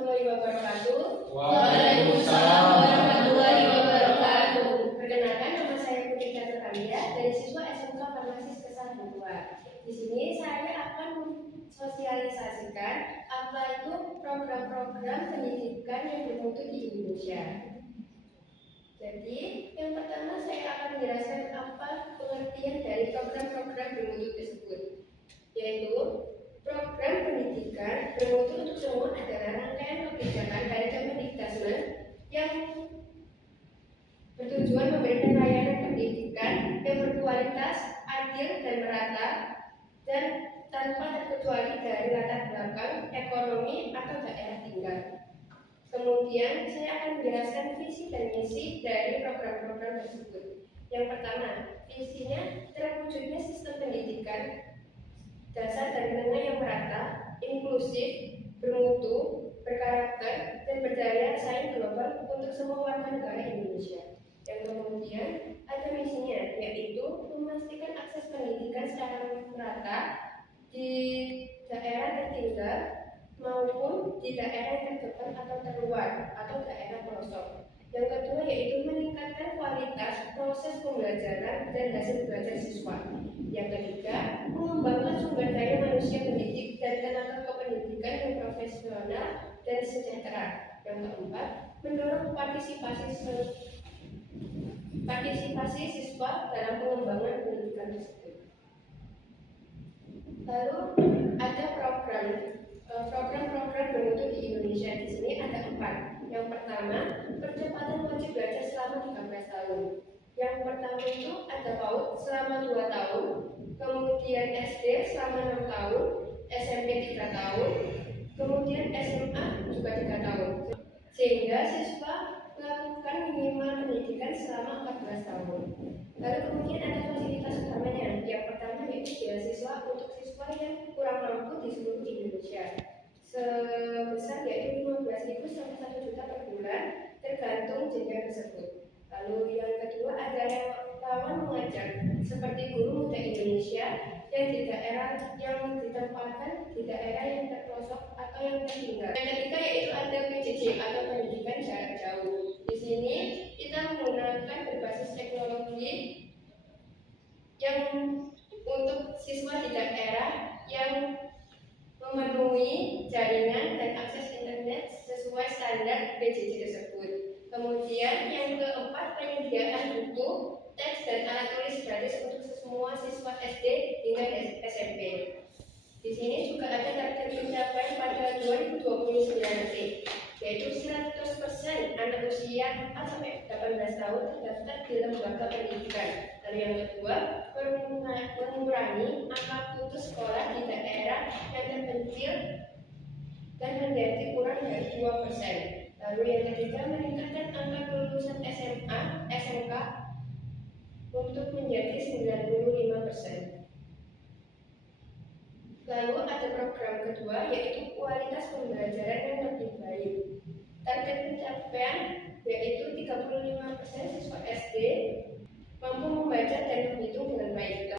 warahmatullahi wabarakatuh. Waalaikumsalam warahmatullahi wabarakatuh. Perkenalkan, nama saya Putri Natalia dari siswa SMK Farmasi Kesan 2. Di sini saya akan mensosialisasikan apa itu program-program pendidikan yang bermutu di Indonesia. Jadi, yang pertama saya akan menjelaskan apa pengertian dari program-program bermutu tersebut, yaitu program pendidikan bermutu untuk semua adalah rangkaian kebijakan dari Kemendikbud yang bertujuan memberikan layanan pendidikan yang berkualitas, adil dan merata, dan tanpa terkecuali dari latar belakang ekonomi atau daerah tinggal. Kemudian saya akan menjelaskan visi dan misi dari program-program tersebut. Yang pertama, visinya terwujudnya sistem pendidikan dasar dan menengah yang merata, inklusif, bermutu, berkarakter, dan berdaya saing global untuk semua warga negara Indonesia. Dan kemudian ada misinya, yaitu memastikan akses pendidikan secara merata di daerah tertinggal maupun di daerah yang terdepan atau terluar atau daerah pelosok. Yang kedua yaitu meningkatkan kualitas proses pembelajaran dan hasil belajar siswa. Yang ketiga, mengembangkan sumber daya manusia pendidik dan tenaga kependidikan yang profesional dan sejahtera. Yang keempat, mendorong partisipasi siswa dalam pengembangan pendidikan tersebut. Lalu ada program-program bermutu di Indonesia. Di sini ada 4. Yang pertama, percepatan wajib belajar selama 13 tahun. Yang pertama itu ada PAUD selama 2 tahun, kemudian SD selama 6 tahun, SMP 3 tahun, kemudian SMA juga 3 tahun. Sehingga siswa melakukan minimal pendidikan selama 14 tahun. Lalu kemudian ada fasilitas utamanya. Yang pertama yaitu beasiswa untuk siswa yang kurang mampu di seluruh Indonesia, sebesar yaitu 15.000 sampai 1 juta per bulan, tergantung jenjang tersebut. Lalu yang kedua ada relawan mengajar seperti guru muda Indonesia yang di daerah yang ditempatkan di daerah yang terpelosok atau yang tertinggal. Yang ketiga yaitu ada PJJ atau pendidikan jarak jauh. Di sini kita menggunakan berbasis teknologi yang untuk siswa di daerah yang memenuhi jaringan dan akses internet sesuai standar PJJ tersebut. Kemudian yang keempat, penyediaan buku, teks dan alat tulis gratis untuk semua siswa SD hingga SMP. Di sini juga ada target pencapaian pada 2029 nanti, yaitu 100% anak usia 4 sampai 18 tahun terdaftar di lembaga pendidikan. Lalu yang kedua, mengurangi angka putus sekolah di daerah yang terpencil dan menjadi kurang dari 2%. Lalu yang ketiga, meningkatkan angka kelulusan SMA, SMK untuk menjadi 95%. Lalu ada program kedua yaitu kualitas pembelajaran yang lebih baik. Target pencapaian yaitu 35% siswa SD mampu membaca dan menghitung dengan baik.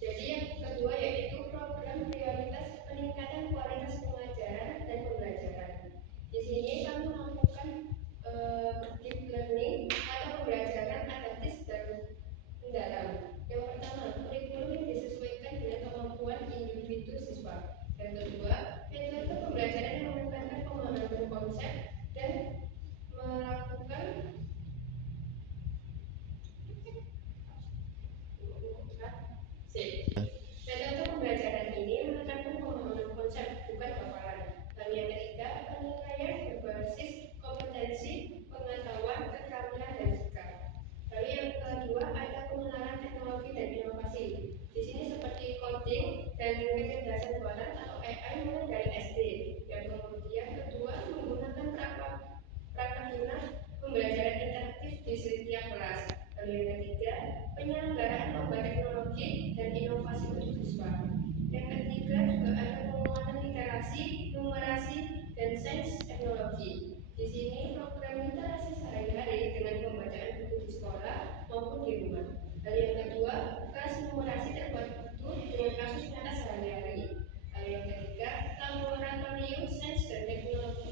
Jadi yang kedua yaitu program prioritas peningkatan kualitas pengajaran dan pembelajaran. Di sini kami melakukan deep learning atau pembelajaran adaptif dan mendalam. Yang pertama, kurikulum yang disesuaikan dengan kemampuan individu siswa. Yang kedua, metode pembelajaran yang menekankan pemahaman konsep dan melakukan metode pembelajaran ini menekankan pemahaman konsep, bukan hafalan. Lalu yang ketiga, penilaian berbasis kompetensi, pengetahuan, keterampilan dan sikap. Lalu yang kedua ada pengenalan teknologi dan inovasi. Di sini seperti coding dan kecerdasan buatan atau AI mulai dari SD. Yang kemudian kedua menggunakan praktek pembelajaran interaktif di setiap kelas. Lalu yang ketiga penyelenggaraan lomba teknologi dan inovasi untuk siswa. Yang ketiga juga ada penguatan literasi, numerasi dan sains teknologi. Di sini program literasi sehari-hari dengan pembacaan buku di sekolah maupun di rumah. Lalu yang kedua, kelas numerasi terbantu dengan kasus nyata sehari-hari. Lalu yang ketiga, laboratorium sains dan teknologi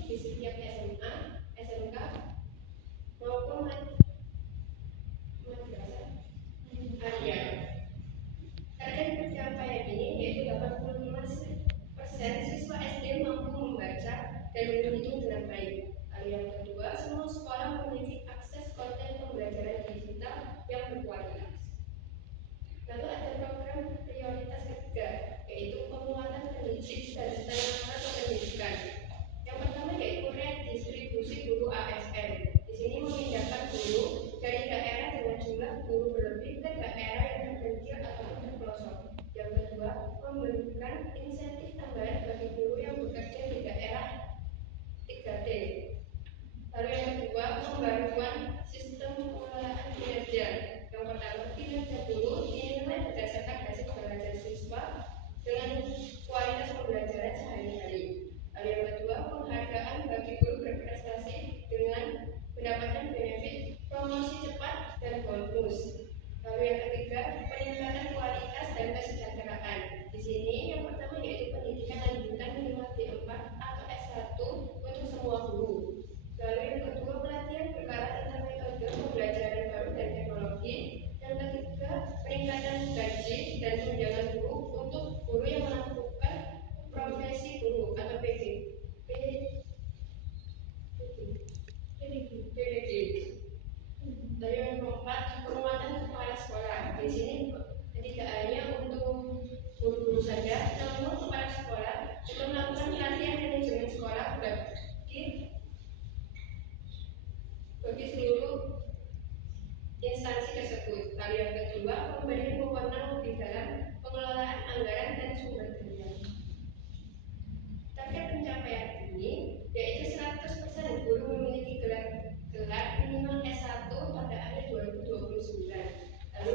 dan membimbing dengan baik. Lalu yang kedua, semua sekolah memiliki akses konten pembelajaran digital yang berkualitas. Lalu ada program prioritas ketiga, yaitu penguatan pendidik dan penanganan pendidikan. Yang pertama yaitu redistribusi guru ASN. Di sini memindahkan guru dari daerah dengan jumlah guru berlebih ke daerah yang terpencil ataupun terpelosok. Yang kedua, memberikan insentif tambahan bagi guru yang bekerja di daerah 3T. Lalu yang kedua, pembaruan sistem pengelolaan kinerja. Yang pertama, kinerja guru dinilai berdasarkan hasil belajar siswa dengan kualitas pembelajaran sehari-hari. Lalu yang kedua, penghargaan bagi guru berprestasi dengan mendapatkan benefit promosi cepat dan bonus. Lalu yang ketiga, peningkatan kualitas dan kesejahteraan. Di sini yang pertama yaitu pendidikan lanjutan minimal D4 atau S1 untuk semua guru. Lalu yang kedua, pelatihan berkala tentang metode pembelajaran baru dan teknologi. Yang ketiga, peningkatan gaji dan tunjangan guru untuk guru yang melakukan profesi guru atau PG. Lalu yang keempat, penguatan kepala sekolah. Di sini tidak hanya untuk guru-guru saja, namun kepala sekolah juga melakukan pelatihan manajemen sekolah bagi seluruh instansi tersebut. Lalu yang kedua, pemberian wewenang lebih dalam pengelolaan anggaran dan sumber daya. Target pencapaian ini yaitu 100% guru memiliki gelar minimal S1 pada akhir 2029. Lalu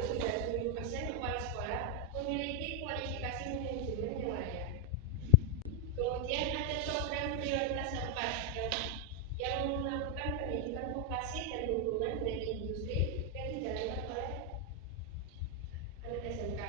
90% kepala sekolah memiliki kualifikasi manajemen yang layak. Kemudian ada program prioritas 4 yang melakukan pendidikan vokasi dan hubungan dengan industri yang dijalankan oleh anak SMK.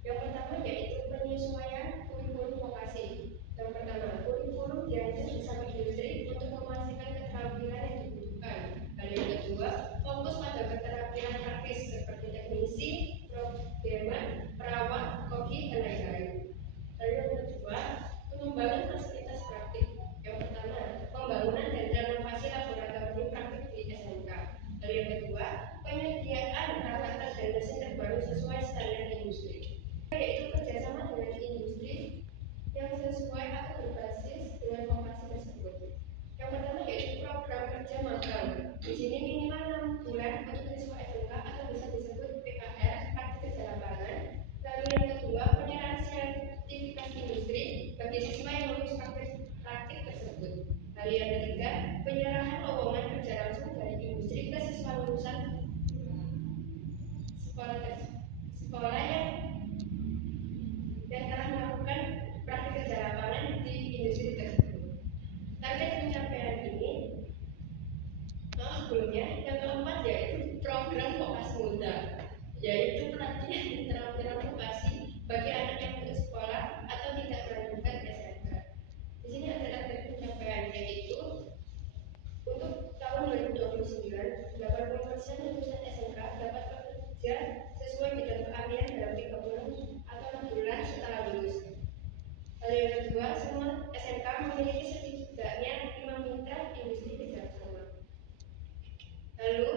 Yang pertama yaitu penyesuaian kurikulum vokasi. Yang pertama, kurikulum diajar bersama industri untuk memastikan keterampilan yang dibutuhkan. Lalu yang kedua, fokus pada keterampilan praktis seperti teknisi, programmer, perawat, koki, dan lain-lain. Lalu yang kedua, pengembangan fasilitas praktik. Yang pertama, pembangunan dan renovasi laboratorium praktik di SMK. Lalu yang kedua, penyediaan peralatan dan mesin terbaru sesuai standar industri, yaitu kerjasama dengan industri yang sesuai atau berbasis dengan vokasi tersebut. Yang pertama yaitu program kerja magang. Di sini minimal 6 bulan untuk siswa SMK atau bisa disebut PKR, praktik kerja lapangan. Lalu yang kedua, penyerahan sertifikat industri bagi siswa yang lulus praktik tersebut. Lalu yang ketiga, penyerahan lowongan kerja langsung dari industri ke siswa lulusan sekolah yang telah melakukan praktik kerja lapangan di industri tersebut. Target pencapaian ini sebelumnya yang keempat yaitu program vokasi muda, yaitu pelatihan keterampilan vokasi bagi anak yang putus sekolah atau tidak melanjutkan SMK. Di sini ada target pencapaian yaitu untuk tahun 2029, 80% lulusan SMK dapat bekerja sesuai bidang keahlian dalam 3 bulan atau 6 bulan setelah lulus. Lalu yang kedua, semua SMK memiliki setidaknya 5 mitra industri kerjasama. Lalu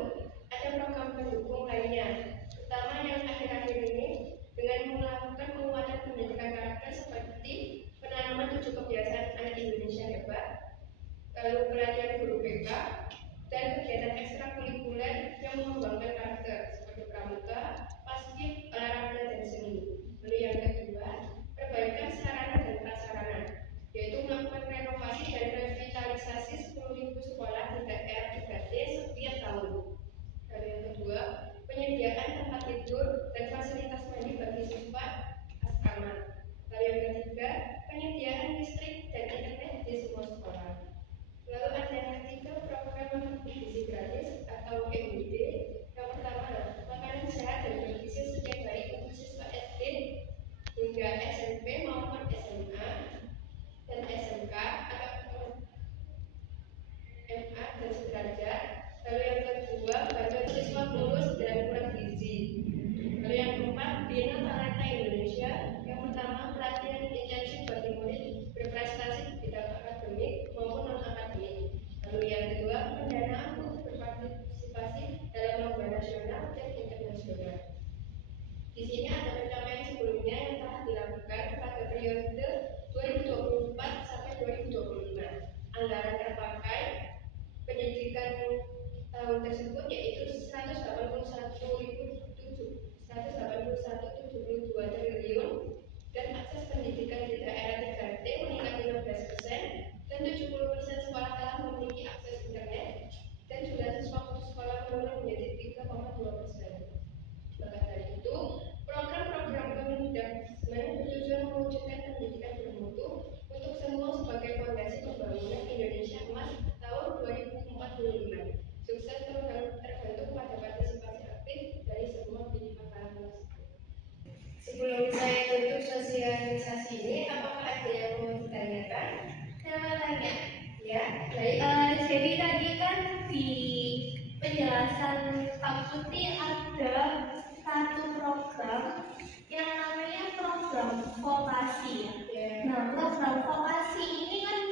ada program pendukung lainnya, terutama yang akhir-akhir ini dengan melakukan penguatan pendidikan karakter seperti penanaman 7 kebiasaan anak Indonesia hebat, lalu pelatihan guru BK, dan kegiatan ekstrakurikuler yang mengembangkan karakter seperti pramuka, paskib, olahraga, dan seni. Lalu yang kedua, perbaikan sarana dan prasarana, yaitu melakukan renovasi dan revitalisasi 10.000 sekolah di daerah 3T setiap tahun. Lalu yang kedua, penyediaan tempat tidur dan fasilitas mandi bagi siswa asrama. Lalu yang ketiga, penyediaan listrik dan internet di semua sekolah. Lalu ada yang ketiga, program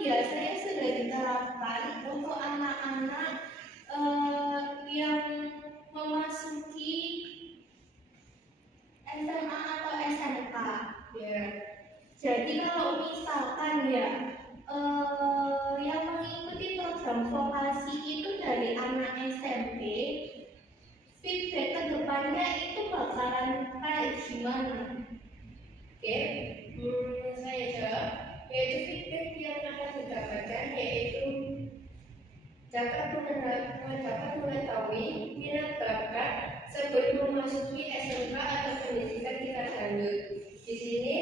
biasanya sudah diterapkan untuk anak-anak yang memasuki SMA atau SMK. Ya. Jadi kalau misalkan ya yang mengikuti program vokasi itu dari anak SMP, feedback ke depannya itu bakalan kayak gimana? Oke, saya jawab, yaitu feedback yang akan didapatkan yaitu dapat mengetahui minat bakat sebelum memasuki SMK atau pendidikan tingkat lanjut. Di sini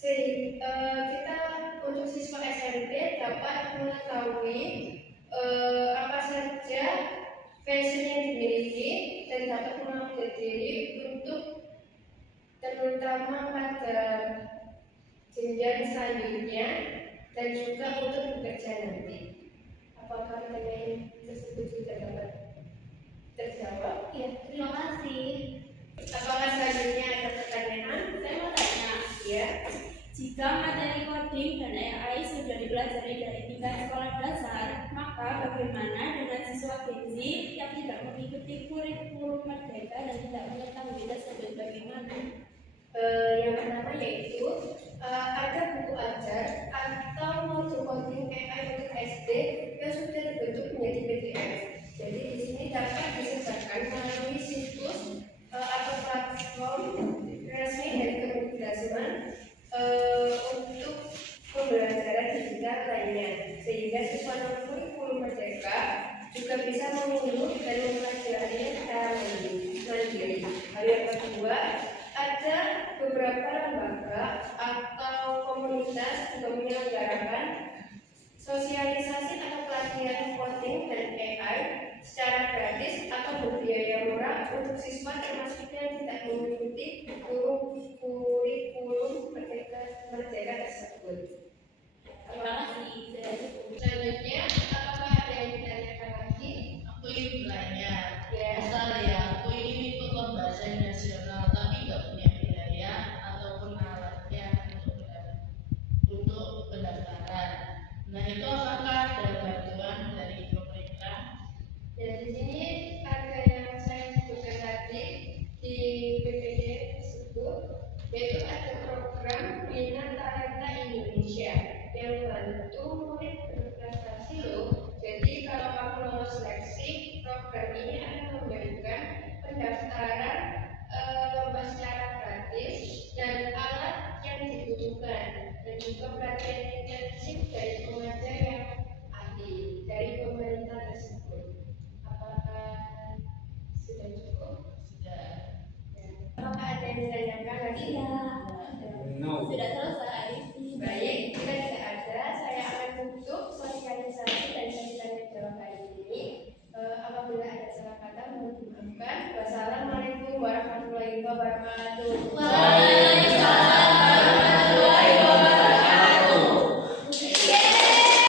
kita untuk siswa SMP dapat mengetahui apa saja passion yang dimiliki dan dapat mengupdate diri untuk terutama pada jenjang selanjutnya dan juga untuk bekerja nanti. Apakah pertanyaan tersebut sudah dapat terjawab? Ya, terima kasih. Apakah selanjutnya ada pertanyaan? Saya mau tanya, Ya. jika materi coding dan AI sudah dipelajari dari tingkat sekolah dasar, maka bagaimana dengan siswa Gen Z yang tidak mengikuti kurikulum merdeka dan tidak mengetahui tersebut bagaimana? Yang pertama yaitu ada buku ajar atau modul coding AI untuk SD yang sudah terbentuk menjadi PDF. Jadi di sini dapat disebarkan melalui situs atau platform resmi dari Kementerian untuk pembelajaran digital lainnya, sehingga siswa non kurikulum merdeka juga bisa mengunduh dan mempelajarinya secara mandiri. Hal yang kedua, ada beberapa lembaga atau komunitas juga menyelenggarakan sosialisasi atau pelatihan coding dan AI secara gratis atau berbiaya murah untuk siswa termasuk yang tidak mengikuti kurikulum merdeka tersebut. Terima kasih. Sudah cukup. Selanjutnya, apakah ada yang ditanyakan lagi? Aku ingin bertanya, Ya. misal ya, aku ingin ikut lomba sains nasional tapi nggak punya biaya ataupun alatnya untuk pendaftaran. Nah itu apakah ada bantuan dari pemerintah? Dan di sini ada yang saya sebutkan tadi di PPD tersebut, yaitu ada program Bina Talenta Indonesia yang membantu murid